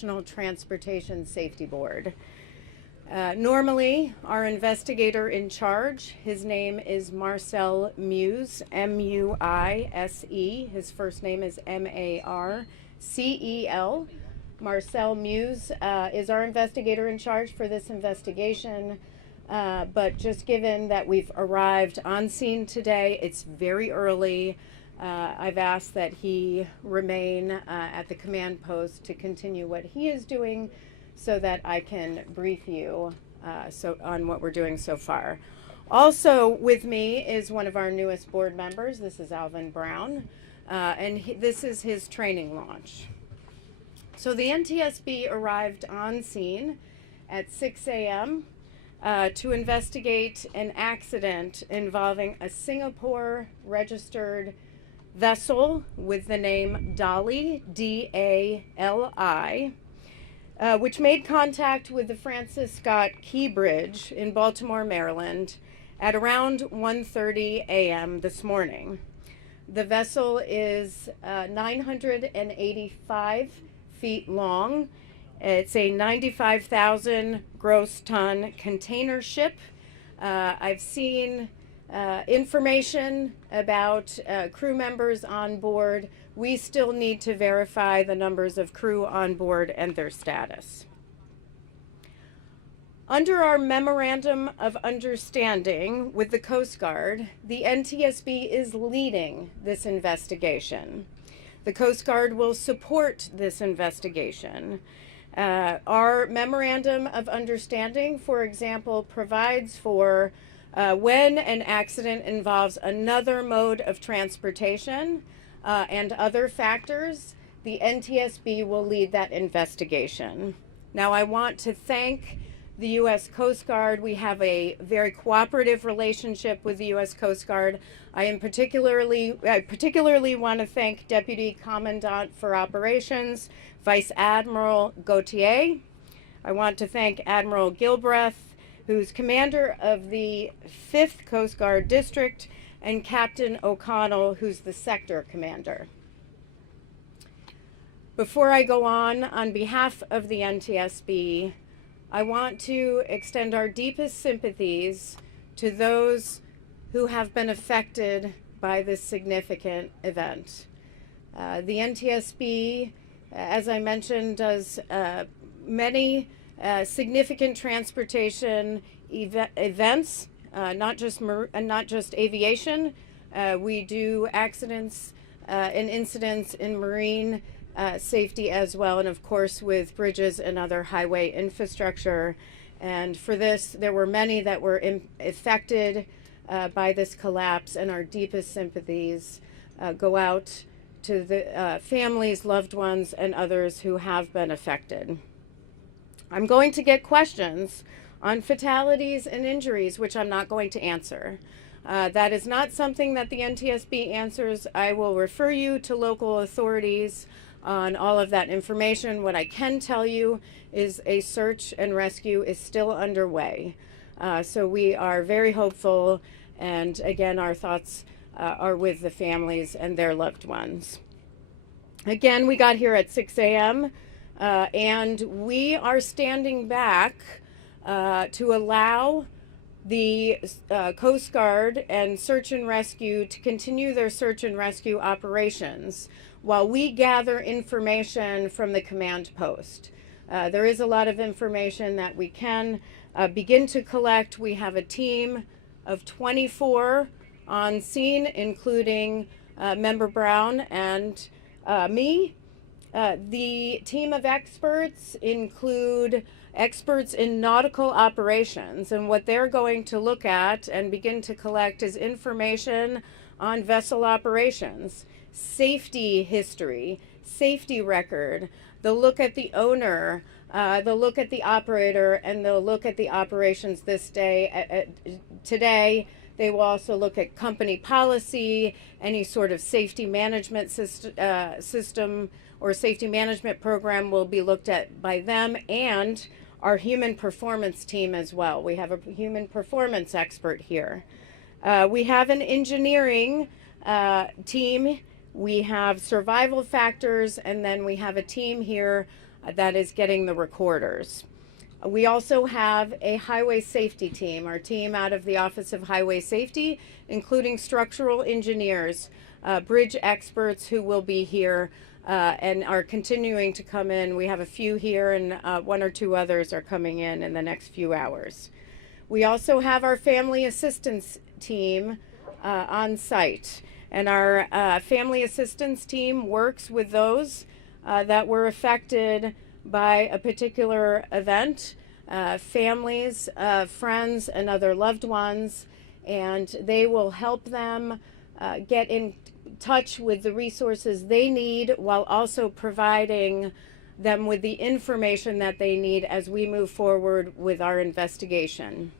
National Transportation Safety Board. Normally, our investigator in charge, his name is Marcel Muise, M-U-I-S-E. His first name is M-A-R-C-E-L. Marcel Muise is our investigator in charge for this investigation. But just given that we've arrived on scene today, it's very early. I've asked that he remain at the command post to continue what he is doing so that I can brief you on what we're doing so far. Also with me is one of our newest board members. This is Alvin Brown, and this is his training launch. So the NTSB arrived on scene at 6 a.m. To investigate an accident involving a Singapore registered vessel with the name Dali, D-A-L-I, which made contact with the Francis Scott Key Bridge in Baltimore, Maryland at around 1:30 a.m. this morning. The vessel is 985 feet long. It's a 95,000 gross ton container ship. I've seen information about crew members on board. We still need to verify the numbers of crew on board and their status. Under our Memorandum of Understanding with the Coast Guard, the NTSB is leading this investigation. The Coast Guard will support this investigation. Our Memorandum of Understanding, for example, provides for when an accident involves another mode of transportation and other factors, the NTSB will lead that investigation. Now, I want to thank the U.S. Coast Guard. We have a very cooperative relationship with the U.S. Coast Guard. I particularly want to thank Deputy Commandant for Operations, Vice Admiral Gautier. I want to thank Admiral Gilbreth, who's commander of the 5th Coast Guard District, and Captain O'Connell, who's the sector commander. Before I go on behalf of the NTSB, I want to extend our deepest sympathies to those who have been affected by this significant event. The NTSB, as I mentioned, does many significant transportation events, not just aviation. We do accidents and incidents in marine safety as well, and of course with bridges and other highway infrastructure. And for this, there were many that were affected by this collapse, and our deepest sympathies go out to the families, loved ones, and others who have been affected. I'm going to get questions on fatalities and injuries, which I'm not going to answer. That is not something that the NTSB answers. I will refer you to local authorities on all of that information. What I can tell you is a search and rescue is still underway. So we are very hopeful, and again, our thoughts are with the families and their loved ones. Again, we got here at 6 a.m. And we are standing back to allow the Coast Guard and Search and Rescue to continue their search and rescue operations while we gather information from the command post. There is a lot of information that we can begin to collect. We have a team of 24 on scene, including Member Brown and me. The team of experts include experts in nautical operations, and what they're going to look at and begin to collect is information on vessel operations, safety history, safety record. They'll look at the owner, they'll look at the operator, and they'll look at the operations this day. Today, they will also look at company policy, any sort of safety management system or safety management program will be looked at by them, and our human performance team as well. We have a human performance expert here. We have an engineering team. We have survival factors, and then we have a team here that is getting the recorders. We also have a highway safety team, our team out of the Office of Highway Safety, including structural engineers, bridge experts who will be here and are continuing to come in. We have a few here, and one or two others are coming in the next few hours. We also have our family assistance team on site, and our family assistance team works with those that were affected by a particular event, families, friends, and other loved ones, and they will help them get in touch with the resources they need while also providing them with the information that they need as we move forward with our investigation.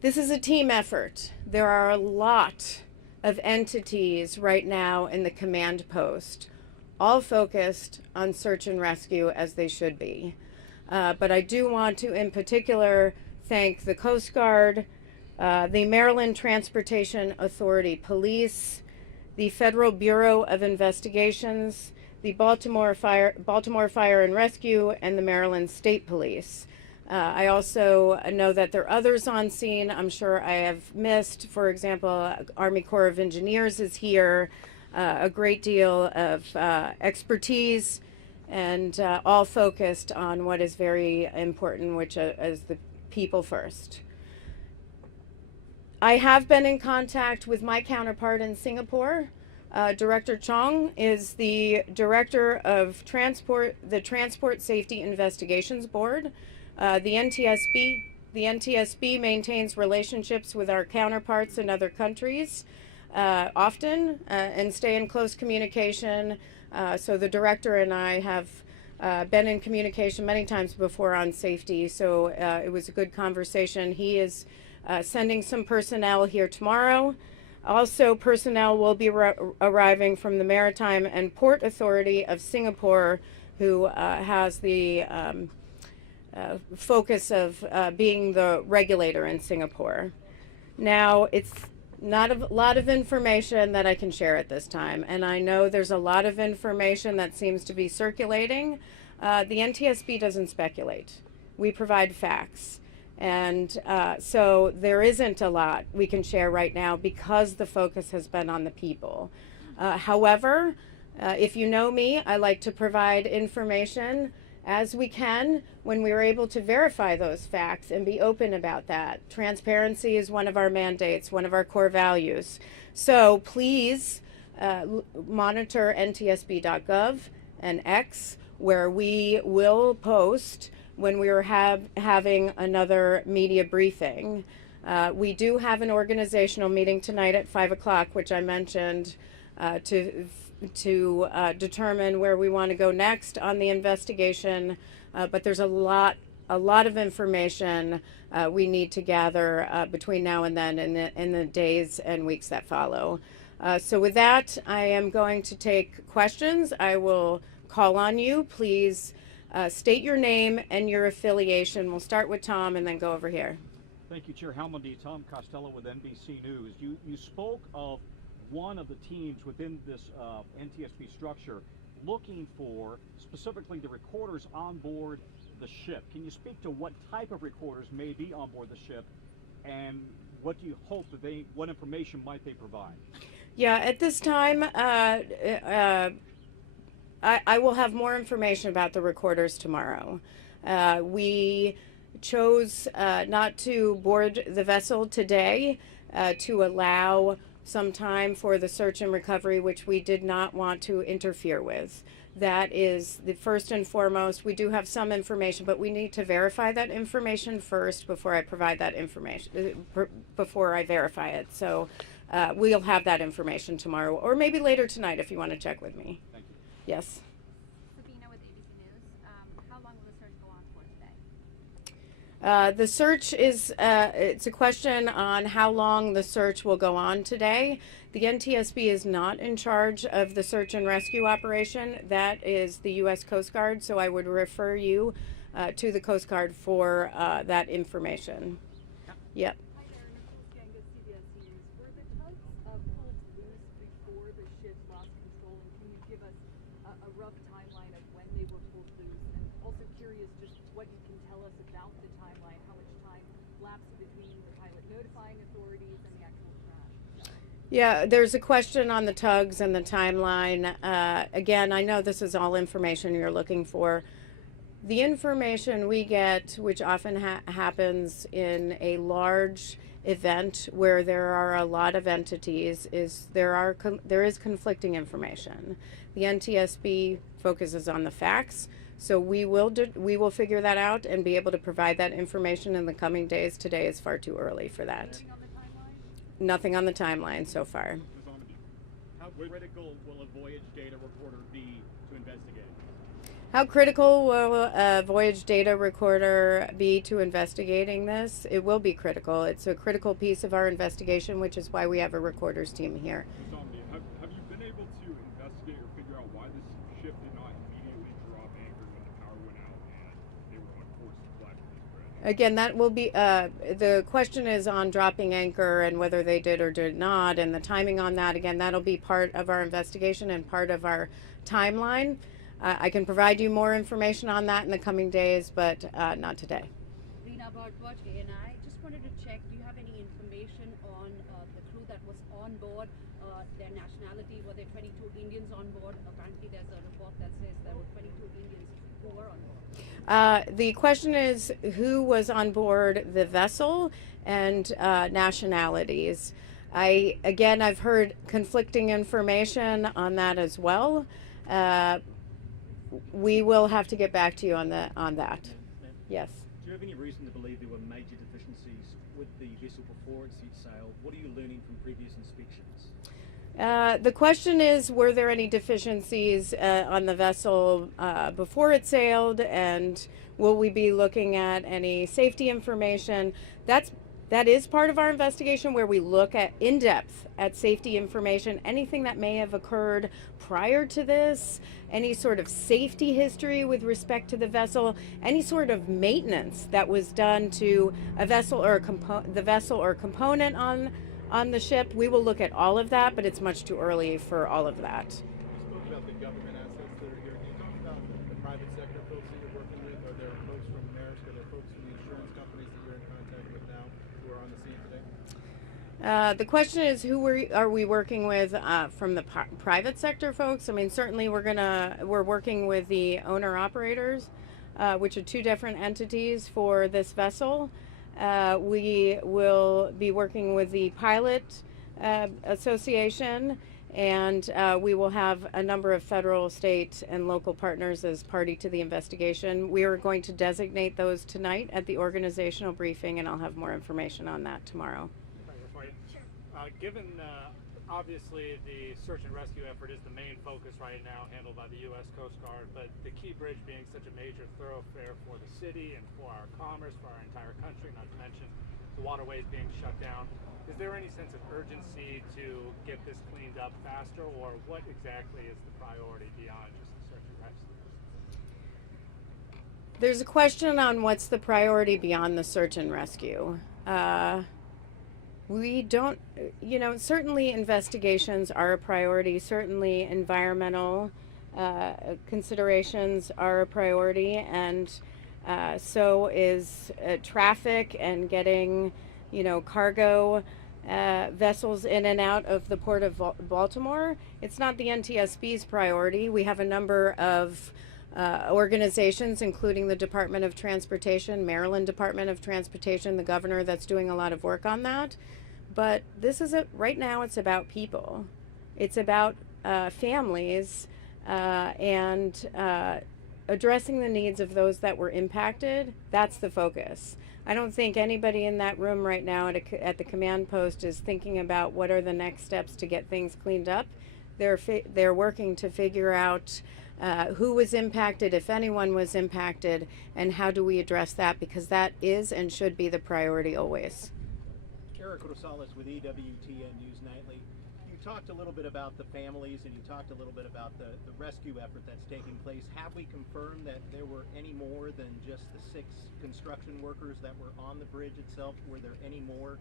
This is a team effort. There are a lot of entities right now in the command post, all focused on search and rescue, as they should be. But I do want to, in particular, thank the Coast Guard, the Maryland Transportation Authority Police, the Federal Bureau of Investigations, the Baltimore Fire and Rescue, and the Maryland State Police. I also know that there are others on scene I'm sure I have missed. For example, Army Corps of Engineers is here, a great deal of expertise, and all focused on what is very important, which is the people first. I have been in contact with my counterpart in Singapore. Director Chong is the director of the Transport Safety Investigations Board. The NTSB maintains relationships with our counterparts in other countries often and stay in close communication. So the director and I have been in communication many times before on safety, so it was a good conversation. He is sending some personnel here tomorrow. Also, personnel will be arriving from the Maritime and Port Authority of Singapore, who has the focus of being the regulator in Singapore. Now, it's not a lot of information that I can share at this time, and I know there's a lot of information that seems to be circulating. The NTSB doesn't speculate. We provide facts. And so there isn't a lot we can share right now because the focus has been on the people. However, if you know me, I like to provide information as we can when we are able to verify those facts and be open about that. Transparency is one of our mandates, one of our core values. So please monitor ntsb.gov and X, where we will post when we are having another media briefing. We do have an organizational meeting tonight at 5 o'clock, which I mentioned, to determine where we want to go next on the investigation. But there's a lot of information we need to gather between now and then in the days and weeks that follow. So with that, I am going to take questions. I will call on you. Please state your name and your affiliation. We'll start with Tom and then go over here. Thank you, Chair Helmundy. Tom Costello with NBC News. You spoke of one of the teams within this NTSB structure looking for specifically the recorders on board the ship. Can you speak to what type of recorders may be on board the ship, and what do you hope that what information might they provide? Yeah, at this time, I will have more information about the recorders tomorrow. We chose not to board the vessel today to allow some time for the search and recovery, which we did not want to interfere with. That is the first and foremost. We do have some information, but we need to verify that information first before I provide that information, before I verify it. So we'll have that information tomorrow, or maybe later tonight if you want to check with me. Thank you. Yes. Sabina with ABC News. How long will the search go on for today? The search is, it's a question on how long the search will go on today. The NTSB is not in charge of the search and rescue operation. That is the U.S. Coast Guard, so I would refer you to the Coast Guard for that information. Yep. Hi there, Nicole Ganga, CBS News. Were the tugs pulled loose before the ship lost control, and can you give us a rough timeline of when they were what you can tell us about the timeline, how much time lapsed between the pilot notifying authorities and the actual crash? Yeah, there's a question on the tugs and the timeline. Again, I know this is all information you're looking for. The information we get, which often happens in a large event where there are a lot of entities, is there is conflicting information. The NTSB focuses on the facts, so we will figure that out and be able to provide that information in the coming days. Today is far too early for that. Anything on the timeline? Nothing on the timeline so far. Ms. Amity, how critical will a voyage data recorder be to investigate? How critical will a voyage data recorder be to investigating this? It will be critical. It's a critical piece of our investigation, which is why we have a recorders team here. Ms. Amity, have you been able to investigate or figure out why this ship did not immediately drop anchor when the power went out and they were on course to fly for this bridge? Again, that will be, the question is on dropping anchor and whether they did or did not, and the timing on that. Again, that'll be part of our investigation and part of our timeline. I can provide you more information on that in the coming days, but not today. Rena, about Watch ANI, just wanted to check, do you have any information on the crew that was on board, their nationality? Were there 22 Indians on board? Apparently there's a report that says there were 22 Indians who were on board. The question is who was on board the vessel and nationalities. I've heard conflicting information on that as well. We will have to get back to you on that. Ma'am, Yes. do you have any reason to believe there were major deficiencies with the vessel before it set sail? What are you learning from previous inspections? The question is, were there any deficiencies on the vessel before it sailed, and will we be looking at any safety information? That is part of our investigation, where we look at in depth at safety information, anything that may have occurred prior to this, any sort of safety history with respect to the vessel, any sort of maintenance that was done to a vessel or the vessel or component on the ship. We will look at all of that, but it's much too early for all of that. You spoke about the government assets that are here. Can you talk about the private sector folks that you're working with? Are there folks from Maersk? Are there folks from the insurance companies that you're in contact with now who are on the scene today? The question is, who are we working with from the private sector folks? I mean, certainly we're working with the owner operators, which are two different entities for this vessel. We will be working with the pilot association, and we will have a number of federal, state, and local partners as party to the investigation. We are going to designate those tonight at the organizational briefing, and I'll have more information on that tomorrow. Given obviously the search and rescue effort is the main focus right now, handled by the U.S. Coast Guard, but the Key Bridge being such a major thoroughfare for the city and for our commerce, for our entire country, not to mention the waterways being shut down, is there any sense of urgency to get this cleaned up faster, or what exactly is the priority beyond just the search and rescue? There's a question on what's the priority beyond the search and rescue. We don't, certainly investigations are a priority. Certainly environmental considerations are a priority, and so is traffic and getting, cargo vessels in and out of the port of Baltimore. It's not the NTSB's priority. We have a number of organizations, including the Department of Transportation, Maryland Department of Transportation, the governor, that's doing a lot of work on that. But this is right now it's about people. It's about families and addressing the needs of those that were impacted. That's the focus. I don't think anybody in that room right now at the command post is thinking about what are the next steps to get things cleaned up. They're working to figure out who was impacted, if anyone was impacted, and how do we address that, because that is and should be the priority always. Eric Rosales with EWTN News Nightly. You talked a little bit about the families, and you talked a little bit about the rescue effort that's taking place. Have we confirmed that there were any more than just the 6 construction workers that were on the bridge itself? Were there any more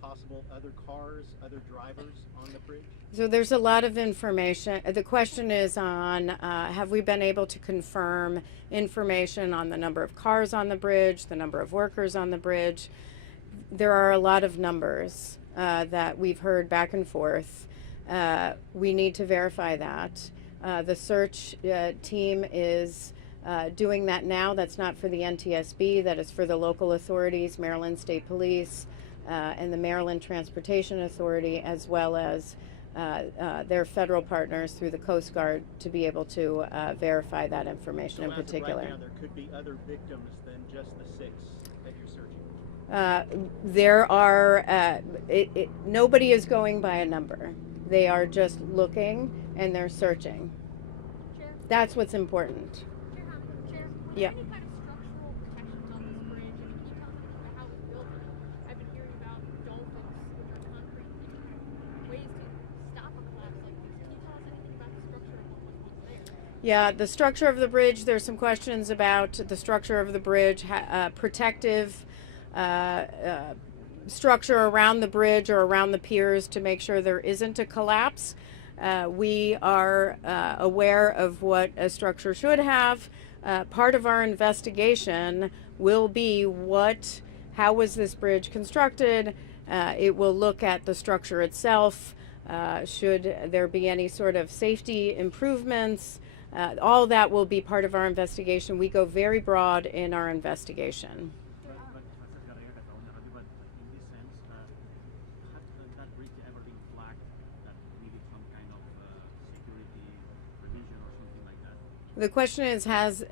possible other cars, other drivers on the bridge? So there's a lot of information. The question is on have we been able to confirm information on the number of cars on the bridge, the number of workers on the bridge. There are a lot of numbers that we've heard back and forth. We need to verify that. The search team is doing that now. That's not for the NTSB, that is for the local authorities, Maryland State Police, and the Maryland Transportation Authority, as well as their federal partners through the Coast Guard, to be able to verify that information in particular. Right now, there could be other victims than just the 6 that you're searching. There are, nobody is going by a number. They are just looking and they're searching. Chair, That's what's important. Chair, Chair, were Yeah. there any kind of structural protections on this bridge? I mean, can you tell me how it was built? I've been hearing about dolphins, which are concrete, ways to stop a collapse like this. Can you tell us anything about the structure and what was once there? Yeah, the structure of the bridge, there's some questions about the structure of the bridge, protective structure around the bridge or around the piers to make sure there isn't a collapse. We are aware of what a structure should have. Part of our investigation will be how was this bridge constructed? It will look at the structure itself. Should there be any sort of safety improvements? All that will be part of our investigation. We go very broad in our investigation. But in this sense, has that bridge ever been flagged that needed some kind of security revision or something like that? The question is, has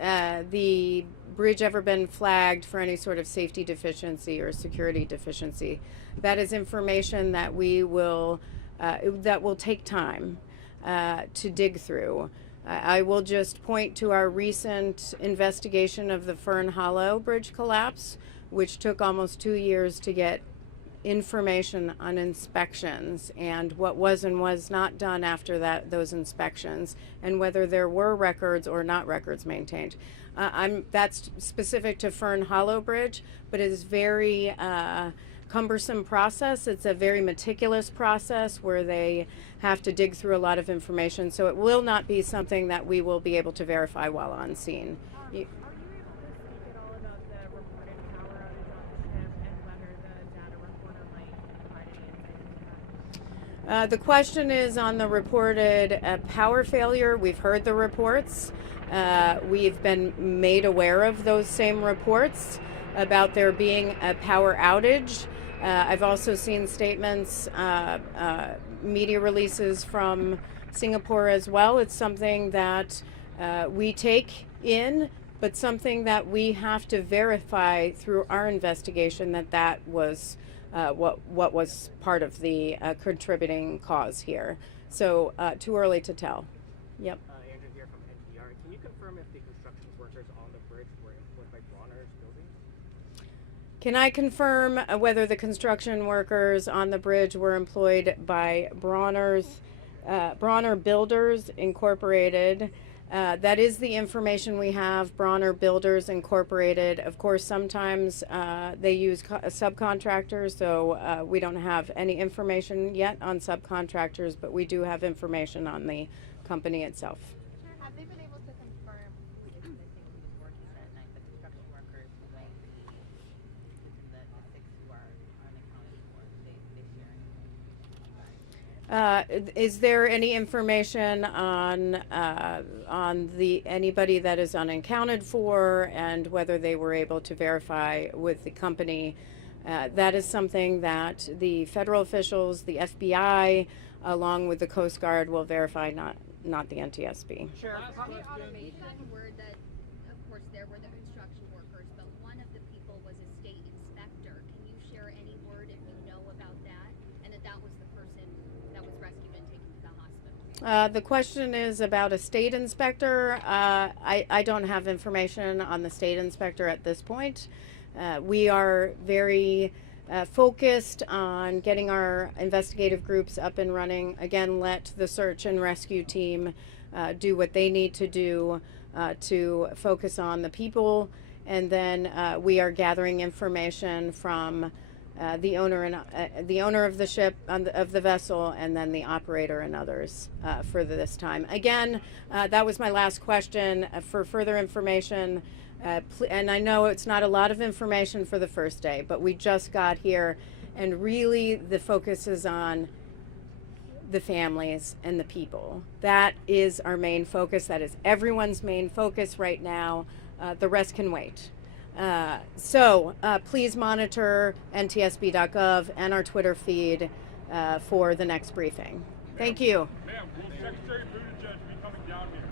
the bridge ever been flagged for any sort of safety deficiency or security deficiency? That is information that that will take time to dig through. I will just point to our recent investigation of the Fern Hollow bridge collapse, which took almost 2 years to get information on inspections and what was and was not done after those inspections, and whether there were records or not records maintained. That's specific to Fern Hollow Bridge, but it is very cumbersome process. It's a very meticulous process where they have to dig through a lot of information, so it will not be something that we will be able to verify while on scene. Are you able to speak at all about the reported power outage on the ship and whether the data reporter might provide any insight into that? The question is on the reported power failure. We've heard the reports. We've been made aware of those same reports about there being a power outage. I've also seen statements, media releases from Singapore as well. It's something that we take in, but something that we have to verify through our investigation that was what was part of the contributing cause here. So too early to tell. Yep. Andrew here from NPR. Can you confirm if the construction workers on the bridge were employed by Bronner's building? Can I confirm whether the construction workers on the bridge were employed by Bronner Builders Incorporated? That is the information we have. Bronner Builders Incorporated. Of course, sometimes they use subcontractors, so we don't have any information yet on subcontractors, but we do have information on the company itself. Have they been able to confirm who is missing, who was working that night, the construction workers who might be within the 6 who are unaccounted for? They share anything? Is there any information on anybody that is unaccounted for and whether they were able to verify with the company? That is something that the federal officials, the FBI, along with the Coast Guard, will verify, not the NTSB. Sheriff, We've gotten word that, of course, there were the construction workers, but one of the people was a state inspector. Can you share any word if you know about that? And that was the person that was rescued and taken to the hospital? The question is about a state inspector. I don't have information on the state inspector at this point. We are very focused on getting our investigative groups up and running. Again, let the search and rescue team do what they need to do to focus on the people. And then we are gathering information from the owner and the owner of the ship of the vessel, and then the operator and others for this time. Again, that was my last question. For further information, and I know it's not a lot of information for the first day, but we just got here, and really the focus is on the families and the people. That is our main focus. That is everyone's main focus right now. The rest can wait. So please monitor ntsb.gov and our Twitter feed for the next briefing. Thank you. Ma'am, will Secretary Buttigieg be coming down here?